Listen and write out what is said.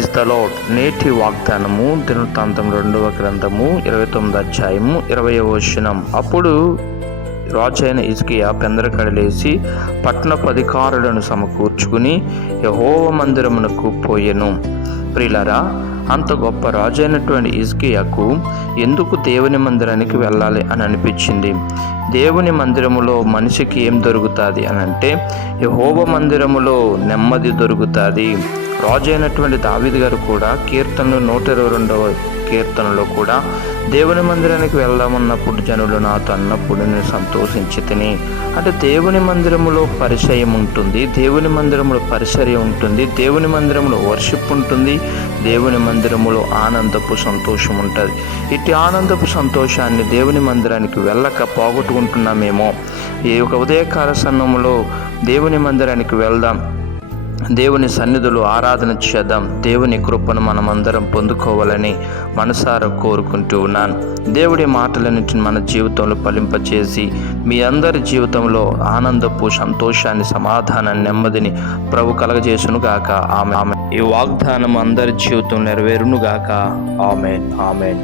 Praise the lord. నేటి వాగ్దానము దినవృత్తాంతం 2వ గ్రంథము 29వ అధ్యాయము 20వ వచనం. అప్పుడు రాజైన హిజ్కియా పెందరకడలేసి పట్టణపు అధికారులను సమకూర్చుకుని యెహోవా మందిరమునకు పోయెను. ప్రియులారా, అంత గొప్ప రాజు అయినటువంటి హిజ్కియాకు ఎందుకు దేవుని మందిరానికి వెళ్ళాలి అని అనిపించింది. దేవుని మందిరములో మనిషికి ఏం దొరుకుతుంది అని అంటే, యెహోవా మందిరములో నెమ్మది దొరుకుతుంది. రాజు అయినటువంటి దావీదు గారు కూడా కీర్తనలు 122వ కీర్తనలో కూడా దేవుని మందిరానికి వెళ్దామన్నప్పుడు జనులు నాతో అన్నప్పుడు నేను సంతోషించి తిని, అంటే దేవుని మందిరములో పరిచయం ఉంటుంది, దేవుని మందిరములో పరిచర్య ఉంటుంది, దేవుని మందిరములో వర్షిప్ ఉంటుంది, దేవుని మందిరములో ఆనందపు సంతోషం ఉంటుంది. ఇటు ఆనందపు సంతోషాన్ని దేవుని మందిరానికి వెళ్ళక పోగొట్టుకుంటున్నామేమో. ఈ యొక్క ఉదయకాల సమయంలో దేవుని మందిరానికి వెళ్దాం, దేవుని సన్నిధిలో ఆరాధన చేద్దాం, దేవుని కృపను మనమందరం పొందుకోవాలని మనసారా కోరుకుంటూ ఉన్నాను. దేవుడి మాటలన్నింటిని మన జీవితంలో ఫలింపచేసి మీ అందరి జీవితంలో ఆనందపు సంతోషాన్ని, సమాధానాన్ని, నెమ్మదిని ప్రభు కలగజేసును గాక. ఆమెన్. ఈ వాగ్దానం అందరి జీవితం నెరవేరును గాక. ఆమెన్. ఆమెన్.